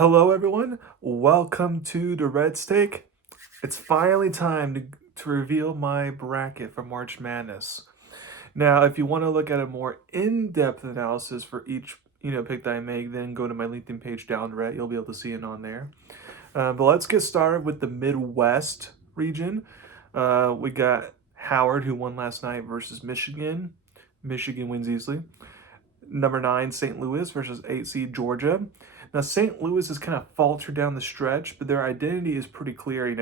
Hello, everyone. Welcome to Durrett Steak. It's finally time to reveal my bracket for March Madness. Now, if you want to look at a more in-depth analysis for each pick that I make, then go to my LinkedIn page down red. You'll be able to see it on there. But let's get started with the Midwest region. We got Howard, who won last night, versus Michigan. Michigan wins easily. Number 9, St. Louis versus 8 seed Georgia. Now, St. Louis has kind of faltered down the stretch, but their identity is pretty clear.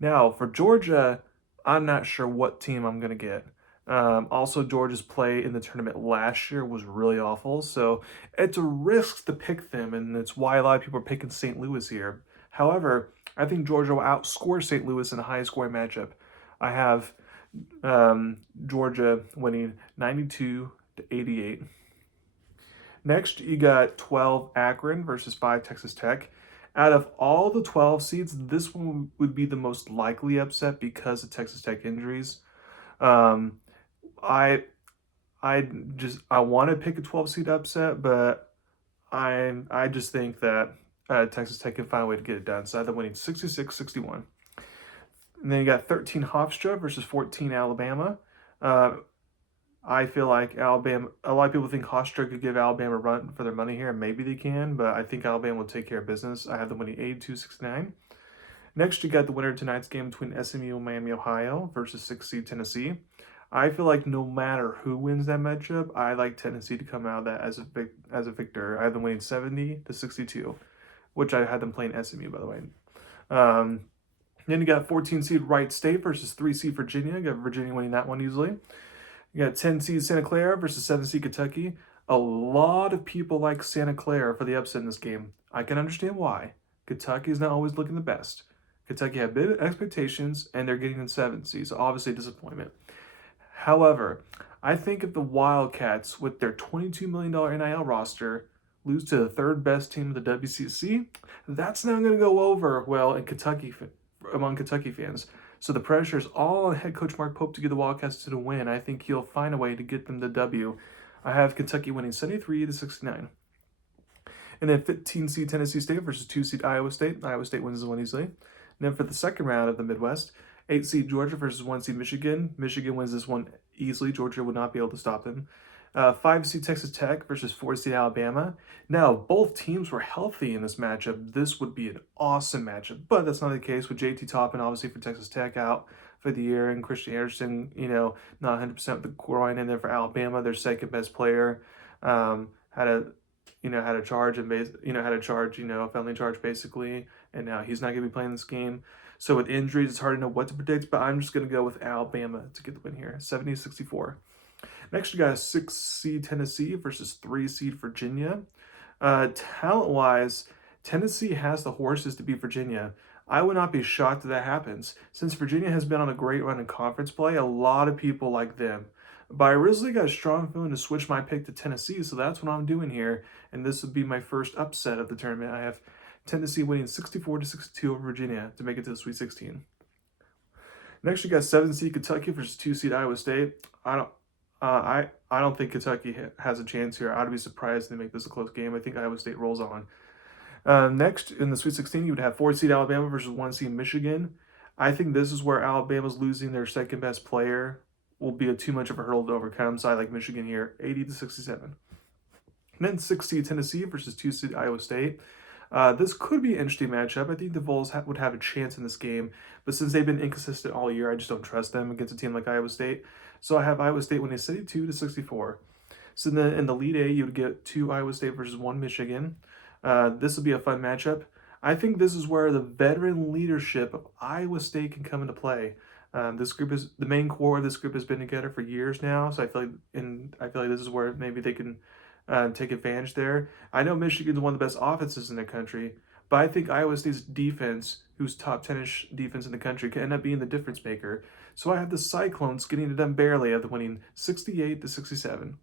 Now, for Georgia, I'm not sure what team I'm going to get. Also, Georgia's play in the tournament last year was really awful, so it's a risk to pick them, and it's why a lot of people are picking St. Louis here. However, I think Georgia will outscore St. Louis in a high scoring matchup. I have Georgia winning 92-88. Next, you got 12 Akron versus 5 Texas Tech. Out of all the 12 seeds, this one would be the most likely upset because of Texas Tech injuries. Um, I I want to pick a 12 seed upset, but I just think that Texas Tech can find a way to get it done. So they're winning 66-61. And then you got 13 Hofstra versus 14 Alabama. Uh, I feel like Alabama, a lot of people think Hofstra could give Alabama a run for their money here, and maybe they can, but I think Alabama will take care of business. I have them winning 82-69. Next, you got the winner of tonight's game between SMU and Miami, Ohio versus 6 seed Tennessee. I feel like no matter who wins that matchup, I like Tennessee to come out of that as a victor. I have them winning 70-62, which I had them playing SMU, by the way. Um, then you got 14 seed Wright State versus 3 seed Virginia. You got Virginia winning that one easily. You got 10 seed Santa Clara versus 7 seed Kentucky. A lot of people like Santa Clara for the upset in this game. I can understand why. Kentucky is not always looking the best. Kentucky had big expectations, and they're getting in 7 seed, so obviously disappointment. However, I think if the Wildcats, with their $22 million NIL roster, lose to the third best team of the WCC, that's not going to go over well in Kentucky among Kentucky fans. So the pressure is all on head coach Mark Pope to get the Wildcats to the win. I think he'll find a way to get them the W. I have Kentucky winning 73-69. And then 15 seed Tennessee State versus 2 seed Iowa State. Iowa State wins this one easily. And then for the second round of the Midwest, 8 seed Georgia versus 1 seed Michigan. Michigan wins this one easily. Georgia would not be able to stop them. 5 seed Texas Tech versus 4 seed Alabama. Now, both teams were healthy in this matchup. This would be an awesome matchup, but that's not the case with JT Toppin, obviously, for Texas Tech out for the year, and Christian Anderson, not 100% with the groin in there for Alabama, their second best player. Had a had a charge and had a charge, a felony charge basically, and now he's not going to be playing this game. So with injuries, it's hard to know what to predict, but I'm just going to go with Alabama to get the win here, 70-64. Next, you got a 6 seed Tennessee versus 3 seed Virginia. Talent-wise, Tennessee has the horses to beat Virginia. I would not be shocked if that happens. Since Virginia has been on a great run in conference play, a lot of people like them. But I originally got a strong feeling to switch my pick to Tennessee, so that's what I'm doing here. And this would be my first upset of the tournament. I have Tennessee winning 64-62 over Virginia to make it to the Sweet 16. Next, you got 7 seed Kentucky versus 2 seed Iowa State. I don't think Kentucky has a chance here. I'd be surprised if they make this a close game. I think Iowa State rolls on. Next, in the Sweet 16, you would have 4 seed Alabama versus 1 seed Michigan. I think this is where Alabama's losing their second best player will be too much of a hurdle to overcome. So I like Michigan here, 80-67. And then 6 seed Tennessee versus 2 seed Iowa State. This could be an interesting matchup. I think the Vols would have a chance in this game, but since they've been inconsistent all year, I just don't trust them against a team like Iowa State. So I have Iowa State winning 72-64. So then in the lead A, you would get 2 Iowa State versus 1 Michigan. This will be a fun matchup. I think this is where the veteran leadership of Iowa State can come into play. This group is the main core of this group has been together for years now, so I feel like this is where maybe they can take advantage there. I know Michigan's one of the best offenses in the country, but I think Iowa State's defense, who's top 10-ish defense in the country, can end up being the difference maker. So I have the Cyclones getting it done barely after winning 68-67.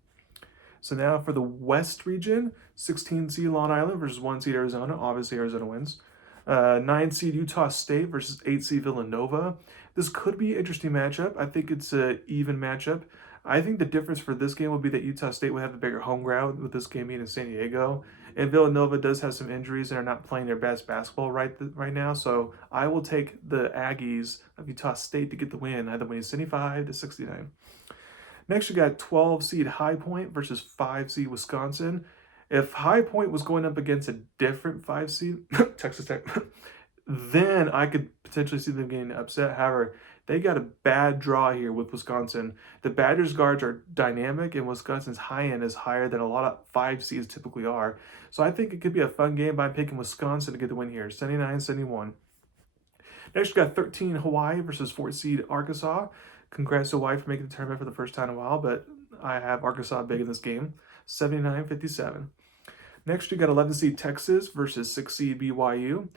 So now for the West region, 16 seed Long Island versus 1 seed Arizona. Obviously, Arizona wins. 9 seed Utah State versus 8 seed Villanova. This could be an interesting matchup. I think it's an even matchup. I think the difference for this game will be that Utah State will have the bigger home ground with this game being in San Diego. And Villanova does have some injuries and are not playing their best basketball right now. So I will take the Aggies of Utah State to get the win, either winning 75-69. Next, you got 12 seed High Point versus 5 seed Wisconsin. If High Point was going up against a different 5 seed, Texas Tech, then I could potentially see them getting upset. However, they got a bad draw here with Wisconsin. The Badgers guards are dynamic, and Wisconsin's high end is higher than a lot of 5 seeds typically are. So I think it could be a fun game by picking Wisconsin to get the win here, 79-71. Next, we got 13 Hawaii versus 4 seed Arkansas. Congrats to Hawaii for making the tournament for the first time in a while, but I have Arkansas big in this game, 79-57. Next, you got 11 seed Texas versus 6 seed BYU.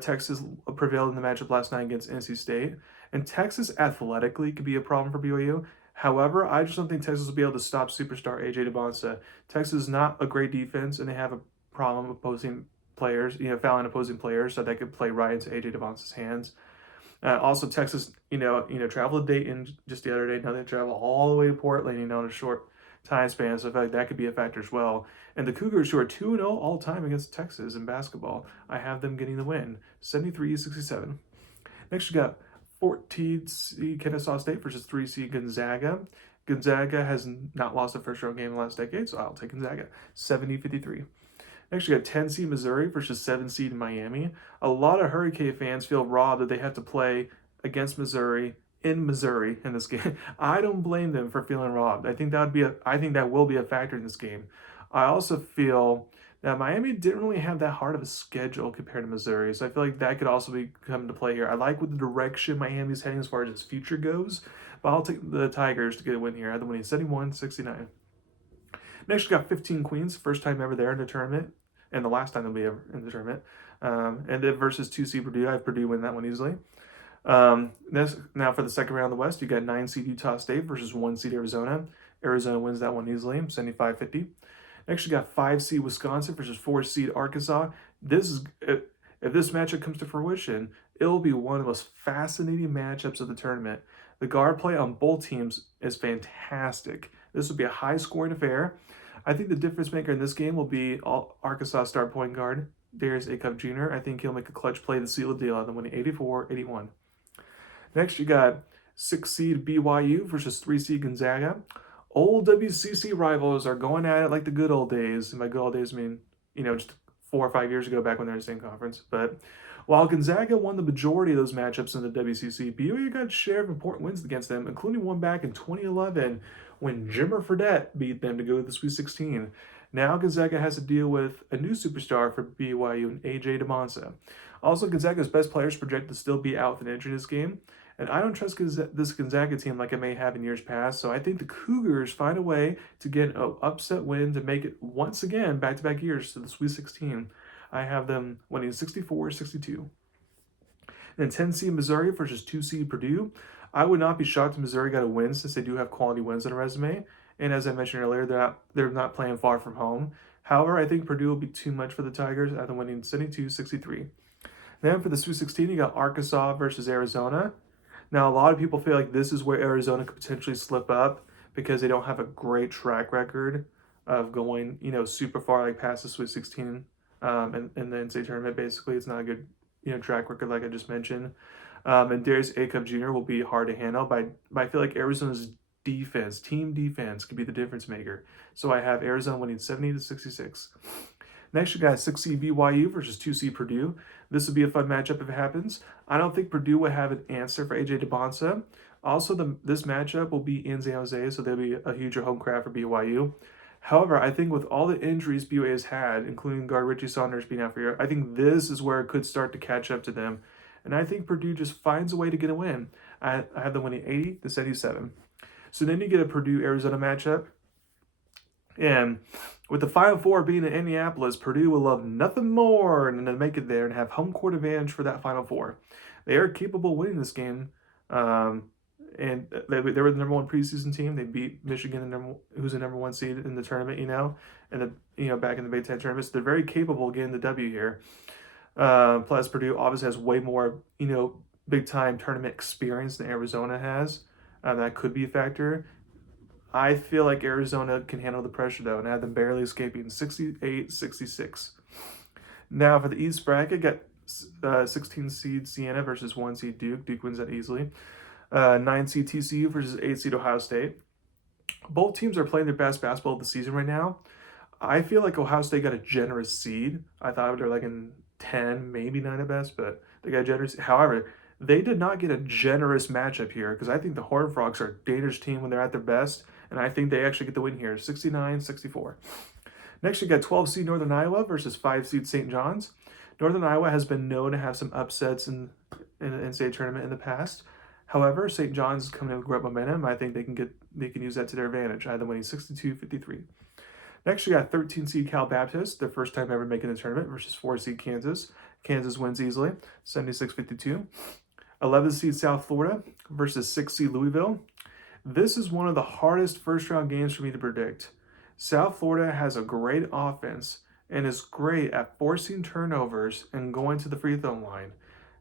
Texas prevailed in the matchup last night against NC State, and Texas athletically could be a problem for BYU. However, I just don't think Texas will be able to stop superstar AJ DeBonsa. Texas is not a great defense, and they have a problem opposing players, fouling opposing players, so that could play right into AJ DeBonsa's hands. Also, Texas, traveled to Dayton just the other day. Now they travel all the way to Portland, in a short time span. So I feel like that could be a factor as well. And the Cougars, who are 2-0 all time against Texas in basketball, I have them getting the win, 73-67. Next, you got 14 seed Kennesaw State versus 3 seed Gonzaga. Gonzaga has not lost a first round game in the last decade, so I'll take Gonzaga, 70-53. Next, you got 10 seed Missouri versus 7 seed Miami. A lot of Hurricane fans feel robbed that they have to play against Missouri in Missouri in this game. I don't blame them for feeling robbed. I think that will be a factor in this game. I also feel that Miami didn't really have that hard of a schedule compared to Missouri, so I feel like that could also come into play here. I like what the direction Miami's heading as far as its future goes, but I'll take the Tigers to get a win here. I have them winning 71-69. Next, we got 15 Queens, first time ever there in the tournament, and the last time they'll be ever in the tournament. And then versus 2 seed Purdue, I have Purdue win that one easily. Now for the second round of the West, you got 9 seed Utah State versus 1 seed Arizona. Arizona wins that one easily, 75-50. Next, you got 5 seed Wisconsin versus 4 seed Arkansas. If this matchup comes to fruition, it'll be one of the most fascinating matchups of the tournament. The guard play on both teams is fantastic. This will be a high-scoring affair. I think the difference maker in this game will be Arkansas star point guard Darius Acuff Jr. I think he'll make a clutch play to seal the deal on the winning 84-81. Next, you got 6 seed BYU versus 3 seed Gonzaga. Old WCC rivals are going at it like the good old days. And by good old days, I mean, just 4 or 5 years ago back when they were in the same conference. But while Gonzaga won the majority of those matchups in the WCC, BYU got a share of important wins against them, including one back in 2011 when Jimmer Fredette beat them to go to the Sweet 16. Now Gonzaga has to deal with a new superstar for BYU and AJ DeBonsa. Also, Gonzaga's best players projected to still be out with an injury this game. And I don't trust this Gonzaga team like I may have in years past, so I think the Cougars find a way to get an upset win to make it once again back-to-back years to the Sweet 16. I have them winning 64-62. Then 10 seed Missouri versus 2 seed Purdue. I would not be shocked if Missouri got a win since they do have quality wins on a resume. And as I mentioned earlier, they're not playing far from home. However, I think Purdue will be too much for the Tigers. I have them winning 72-63. Then for the Sweet 16, you got Arkansas versus Arizona. Now, a lot of people feel like this is where Arizona could potentially slip up because they don't have a great track record of going, super far, like past the Sweet 16 in the NCAA tournament. Basically, it's not a good, track record like I just mentioned. And Darius Acuff Jr. will be hard to handle, but I feel like Arizona's team defense, could be the difference maker. So I have Arizona winning 70-66. Next, you got 6 seed BYU versus 2 seed Purdue. This would be a fun matchup if it happens. I don't think Purdue would have an answer for AJ DeBonsa. Also, this matchup will be in San Jose, so there'll be a huger home crowd for BYU. However, I think with all the injuries BYU has had, including guard Richie Saunders being out for a year, I think this is where it could start to catch up to them. And I think Purdue just finds a way to get a win. I have them winning 80-77. So then you get a Purdue-Arizona matchup. And with the Final Four being in Indianapolis, Purdue will love nothing more than to make it there and have home court advantage for that Final Four. They are capable of winning this game. And they were the number 1 preseason team. They beat Michigan, who's the number 1 seed in the tournament, and back in the Big Ten tournament. So they're very capable of getting the W here. Plus, Purdue obviously has way more, big time tournament experience than Arizona has. That could be a factor. I feel like Arizona can handle the pressure, though, and I have them barely escaping 68-66. Now, for the East bracket, got 16 seed Siena versus 1 seed Duke. Duke wins that easily. 9 seed TCU versus 8 seed Ohio State. Both teams are playing their best basketball of the season right now. I feel like Ohio State got a generous seed. I thought they were like in 10, maybe 9 at best, but they got a generous. However, they did not get a generous matchup here because I think the Horned Frogs are a dangerous team when they're at their best, and I think they actually get the win here 69-64. Next, you got 12 seed Northern Iowa versus 5 seed St. John's. Northern Iowa has been known to have some upsets in the NCAA tournament in the past. However, St. John's is coming to grow up momentum. I think they can use that to their advantage. I had them winning 62-53. Next, you got 13 seed Cal Baptist, their first time ever making the tournament, versus 4 seed Kansas. Kansas wins easily, 76-52. 11 seed South Florida versus 6 seed Louisville. This is one of the hardest first round games for me to predict. South Florida has a great offense and is great at forcing turnovers and going to the free throw line.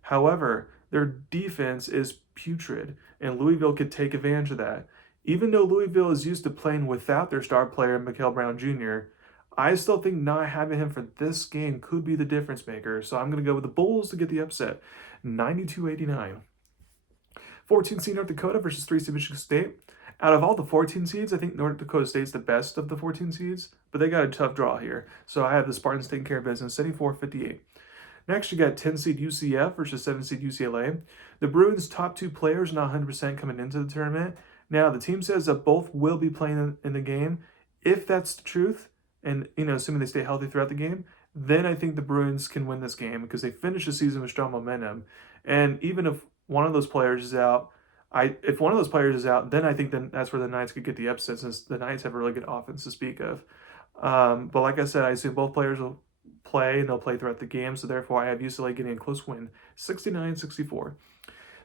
However, their defense is putrid, and Louisville could take advantage of that. Even though Louisville is used to playing without their star player, Mikael Brown Jr., I still think not having him for this game could be the difference maker. So I'm going to go with the Bulls to get the upset, 92-89. 14 seed North Dakota versus 3 seed Michigan State. Out of all the 14 seeds, I think North Dakota State's the best of the 14 seeds, but they got a tough draw here. So I have the Spartans taking care of business, 74-58. Next, you got 10 seed UCF versus 7 seed UCLA. The Bruins' top 2 players not 100% coming into the tournament. Now, the team says that both will be playing in the game. If that's the truth, and assuming they stay healthy throughout the game, then I think the Bruins can win this game because they finish the season with strong momentum. And even if one of those players is out, if one of those players is out, then I think then that's where the Knights could get the upset since the Knights have a really good offense to speak of. But like I said, I assume both players will play and they'll play throughout the game. So therefore, I have UCLA getting a close win, 69-64.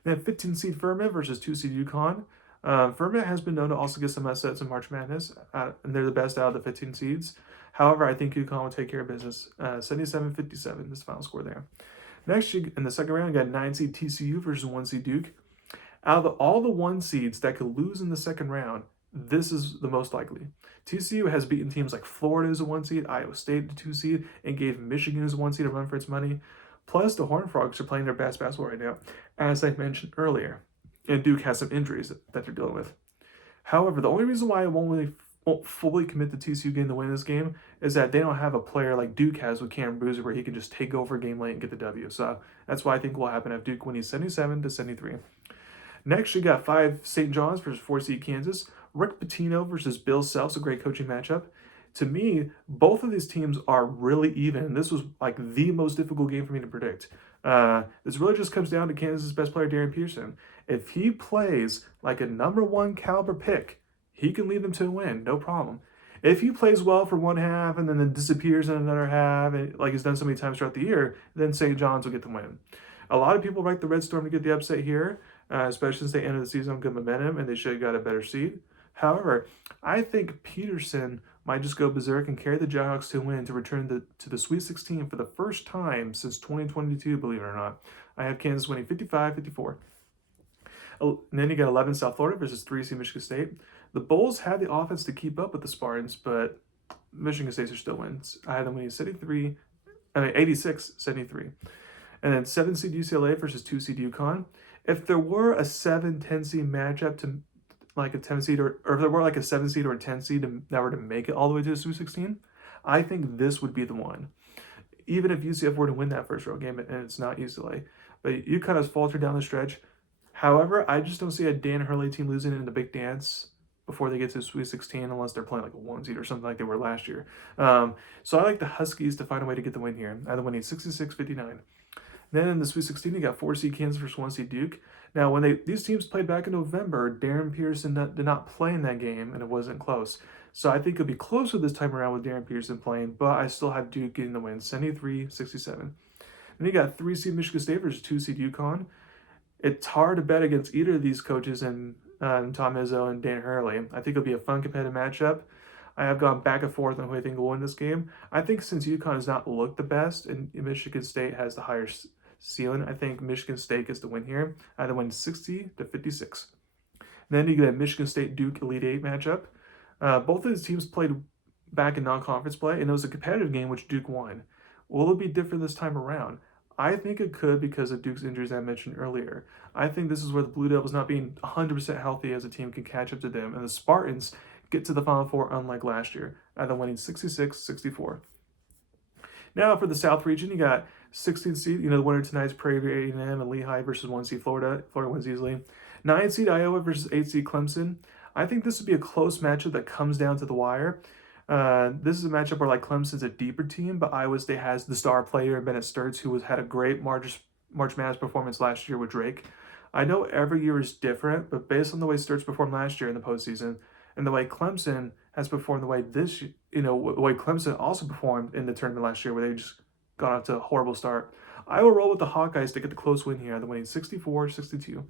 Then 15 seed Furman versus 2 seed UConn. Furman has been known to also get some upsets in March Madness, and they're the best out of the 15 seeds. However, I think UConn will take care of business, 77-57, this final score there. Next, in the second round, you got 9 seed TCU versus 1 seed Duke. Out of all the 1 seeds that could lose in the second round, this is the most likely. TCU has beaten teams like Florida as a 1 seed, Iowa State a 2 seed, and gave Michigan as a 1 seed a run for its money. Plus, the Horned Frogs are playing their best basketball right now, as I mentioned earlier. And Duke has some injuries that they're dealing with. However, the only reason why I won't fully commit to TCU getting the win in this game is that they don't have a player like Duke has with Cam Boozer where he can just take over a game late and get the W. So that's why I think will happen if Duke winning 77-73. Next, you got 5 St. John's versus 4 seed Kansas. Rick Pitino versus Bill Self's a great coaching matchup. To me, both of these teams are really even. This was like the most difficult game for me to predict. This really just comes down to Kansas' best player, Darren Pearson. If he plays like a number 1 caliber pick, he can lead them to a win, no problem. If he plays well for one half and then disappears in another half, and like he's done so many times throughout the year, then St. John's will get the win. A lot of people like the Red Storm to get the upset here, especially since they ended the season on good momentum and they should have got a better seed. However, I think Peterson might just go berserk and carry the Jayhawks to win to return to the Sweet 16 for the first time since 2022, believe it or not. I have Kansas winning 55-54. And then you got 11 South Florida versus 3 seed Michigan State. The Bulls had the offense to keep up with the Spartans, but Michigan State are still wins. I had them winning 86-73. And then 7 seed UCLA versus 2 seed UConn. If there were a 7-10 seed matchup to like a 10 seed or if there were like a 7 seed or a 10 seed that were to make it all the way to the Sweet 16, I think this would be the one. Even if UCF were to win that first round game, and it's not UCLA. But UConn has faltered down the stretch. However, I just don't see a Dan Hurley team losing in the big dance before they get to the Sweet 16 unless they're playing like a 1 seed or something like they were last year. So I like the Huskies to find a way to get the win here. Either winning 66-59. Then in the Sweet 16, you got 4 seed Kansas versus 1 seed Duke. Now, when these teams played back in November, Darren Pearson did not play in that game, and it wasn't close. So I think it'll be closer this time around with Darren Pearson playing, but I still have Duke getting the win, 73-67. Then you got 3 seed Michigan State versus 2 seed UConn. It's hard to bet against either of these coaches and Tom Izzo and Dan Hurley. I think it'll be a fun competitive matchup. I have gone back and forth on who I think will win this game. I think since UConn has not looked the best and Michigan State has the higher ceiling, I think Michigan State gets the win here. Either win 60-56. Then you get a Michigan State Duke Elite 8 matchup. Both of these teams played back in non-conference play, and it was a competitive game which Duke won. Will it be different this time around? I think it could because of Duke's injuries I mentioned earlier. I think this is where the Blue Devils not being 100% healthy as a team can catch up to them, and the Spartans get to the Final Four unlike last year, either winning 66-64. Now for the South region, you got 16th seed, the winner tonight's Prairie A&M and Lehigh versus 1 seed Florida. Florida wins easily. 9 seed Iowa versus 8 seed Clemson. I think this would be a close matchup that comes down to the wire. This is a matchup where Clemson's a deeper team, but Iowa State has the star player Bennett Sturts, who had a great March Madness performance last year with Drake. I know every year is different, but based on the way Sturts performed last year in the postseason and the way Clemson has performed, the way the way Clemson also performed in the tournament last year, where they just got off to a horrible start. I will roll with the Hawkeyes to get the close win here, they're winning 64-62.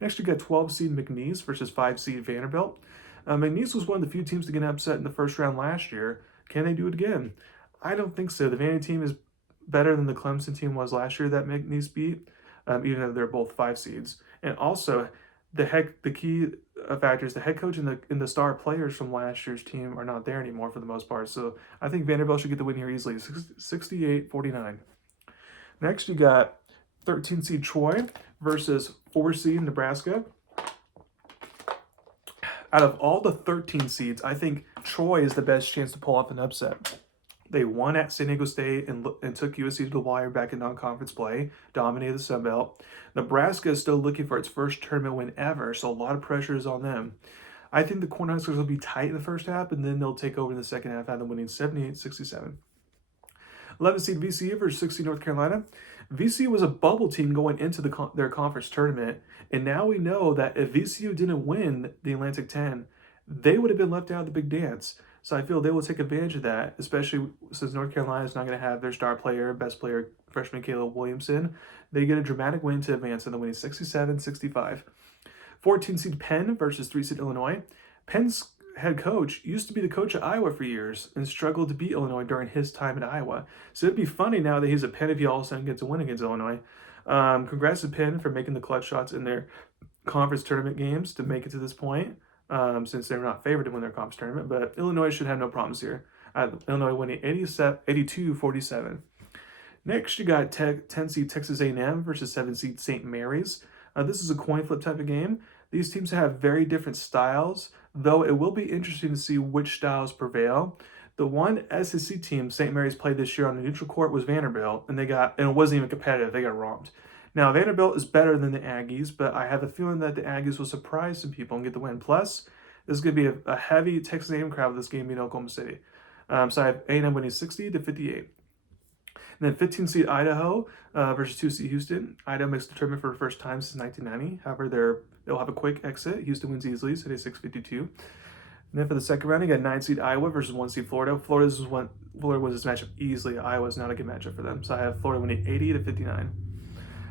Next, you got 12 seed McNeese versus 5 seed Vanderbilt. McNeese was one of the few teams to get upset in the first round last year. Can they do it again? I don't think so. The Vandy team is better than the Clemson team was last year that McNeese beat, even though they're both 5 seeds. And also, the key factor is the head coach and the star players from last year's team are not there anymore for the most part. So I think Vanderbilt should get the win here easily, 68-49. Next, you got 13 seed Troy versus 4 seed Nebraska. Out of all the 13 seeds, I think Troy is the best chance to pull off an upset. They won at San Diego State and took USC to the wire back in non-conference play, dominated the Sun Belt. Nebraska is still looking for its first tournament win ever, so a lot of pressure is on them. I think the Cornhuskers will be tight in the first half, and then they'll take over in the second half, after winning 78-67. 11 seed VCU versus 6 seed North Carolina. VCU was a bubble team going into their conference tournament, and now we know that if VCU didn't win the Atlantic 10, they would have been left out of the big dance. So I feel they will take advantage of that, especially since North Carolina is not going to have their star player, best player, freshman Caleb Williamson. They get a dramatic win to advance, and they're winning 67-65. 14 seed Penn versus 3 seed Illinois. Penn's head coach used to be the coach at Iowa for years and struggled to beat Illinois during his time at Iowa. So it'd be funny now that he's at Penn if he all of a sudden gets a win against Illinois. Congrats to Penn for making the clutch shots in their conference tournament games to make it to this point, since they're not favored to win their conference tournament. But Illinois should have no problems here. Illinois winning 82-47. Next, you got 10 seed Texas A&M versus 7 seed St. Mary's. This is a coin flip type of game. These teams have very different styles, though it will be interesting to see which styles prevail. The one SEC team St. Mary's played this year on the neutral court was Vanderbilt, and it wasn't even competitive. They got romped. Now, Vanderbilt is better than the Aggies, but I have a feeling that the Aggies will surprise some people and get the win. Plus, this is going to be a heavy Texas A&M crowd with this game being Oklahoma City. So I have A&M winning 60-58. And then 15 seed Idaho versus 2 seed Houston. Idaho makes the tournament for the first time since 1990. However, they'll have a quick exit. Houston wins easily, 76-52. And then for the second round, you got 9 seed Iowa versus 1 seed Florida. Florida wins this matchup easily. Iowa is not a good matchup for them. So I have Florida winning 80-59.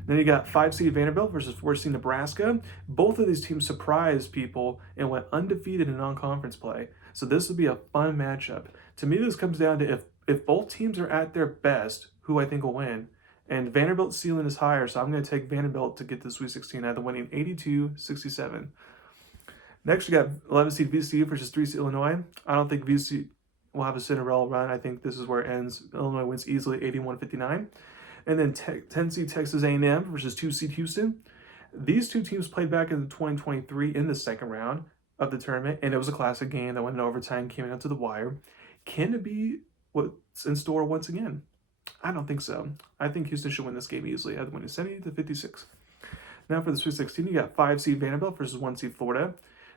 Then you got 5 seed Vanderbilt versus 4 seed Nebraska. Both of these teams surprised people and went undefeated in non-conference play. So this would be a fun matchup. To me, this comes down to if both teams are at their best, who I think will win. And Vanderbilt's ceiling is higher, so I'm going to take Vanderbilt to get the Sweet 16 after winning 82-67. Next, you got 11 seed VCU versus 3 seed Illinois. I don't think VCU will have a Cinderella run. I think this is where it ends. Illinois wins easily, 81-59. And then 10 seed Texas A&M versus 2 seed Houston. These two teams played back in 2023 in the second round of the tournament, and it was a classic game that went in overtime, came out to the wire. Can it be what's in store once again? I don't think so. I think Houston should win this game easily, after winning 70-56. Now for the Sweet 16, you got 5 seed Vanderbilt versus 1 seed Florida.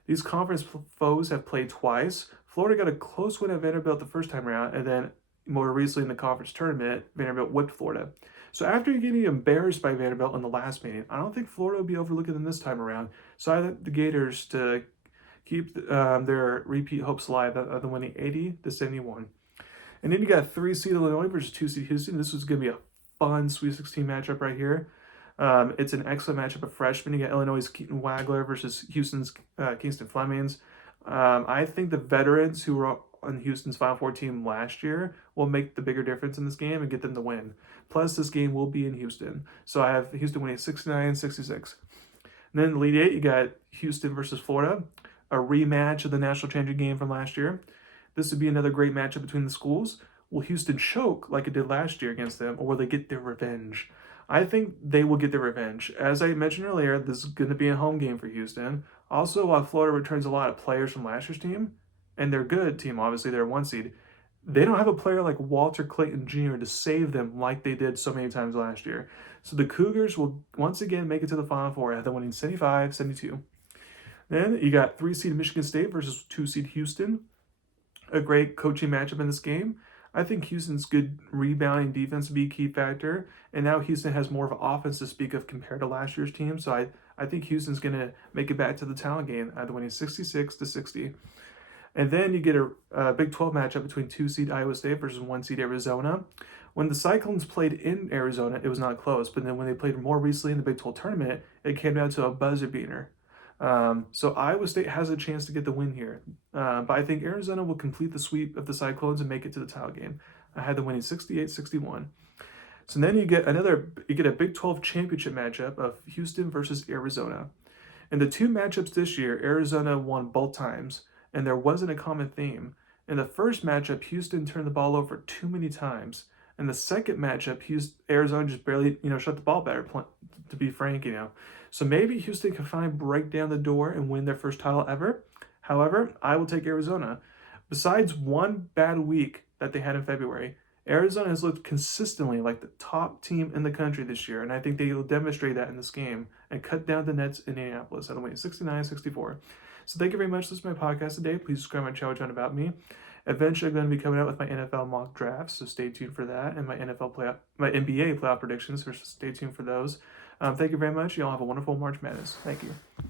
These conference foes have played twice. Florida got a close win at Vanderbilt the first time around, and then more recently in the conference tournament, Vanderbilt whipped Florida. So after getting embarrassed by Vanderbilt in the last meeting, I don't think Florida will be overlooking them this time around. So I like the Gators to keep their repeat hopes alive of the winning 80-71. And then you got 3 seed Illinois versus 2 seed Houston. This was going to be a fun Sweet 16 matchup right here. It's an excellent matchup of freshmen. You got Illinois' Keaton Wagler versus Houston's Kingston Flemings. I think the veterans who were on Houston's Final Four team last year will make the bigger difference in this game and get them the win. Plus, this game will be in Houston. So I have Houston winning 69-66. And then in the Elite Eight, you got Houston versus Florida. a rematch of the national championship game from last year. This would be another great matchup between the schools. Will Houston choke like it did last year against them, or will they get their revenge? I think they will get their revenge. As I mentioned earlier, this is going to be a home game for Houston. Also, while Florida returns a lot of players from last year's team, and they're a good team, obviously, they're a one seed, they don't have a player like Walter Clayton Jr. to save them like they did so many times last year. So the Cougars will once again make it to the Final Four after winning 75-72. Then you got 3 seed Michigan State versus 2 seed Houston. A great coaching matchup in this game. I think Houston's good rebounding defense will be a key factor, and now Houston has more of an offense to speak of compared to last year's team. So I think Houston's going to make it back to the talent game, either winning 66-60. And then you get a Big 12 matchup between 2 seed Iowa State versus 1 seed Arizona. When the Cyclones played in Arizona, it was not close, but then when they played more recently in the Big 12 tournament, it came down to a buzzer beater. So Iowa State has a chance to get the win here. But I think Arizona will complete the sweep of the Cyclones and make it to the title game. I had them winning 68-61. So then you get a Big 12 championship matchup of Houston versus Arizona. In the two matchups this year, Arizona won both times, and there wasn't a common theme. In the first matchup, Houston turned the ball over too many times. In the second matchup, Arizona just barely, shut the ball better, to be frank, So maybe Houston can finally break down the door and win their first title ever. However, I will take Arizona. Besides one bad week that they had in February, Arizona has looked consistently like the top team in the country this year, and I think they will demonstrate that in this game and cut down the Nets in Indianapolis at the win 69-64. So thank you very much. This is my podcast today. Please subscribe to my channel about me. Eventually, I'm going to be coming out with my NFL mock drafts, so stay tuned for that, and my NBA playoff predictions. So stay tuned for those. Thank you very much. You all have a wonderful March Madness. Thank you.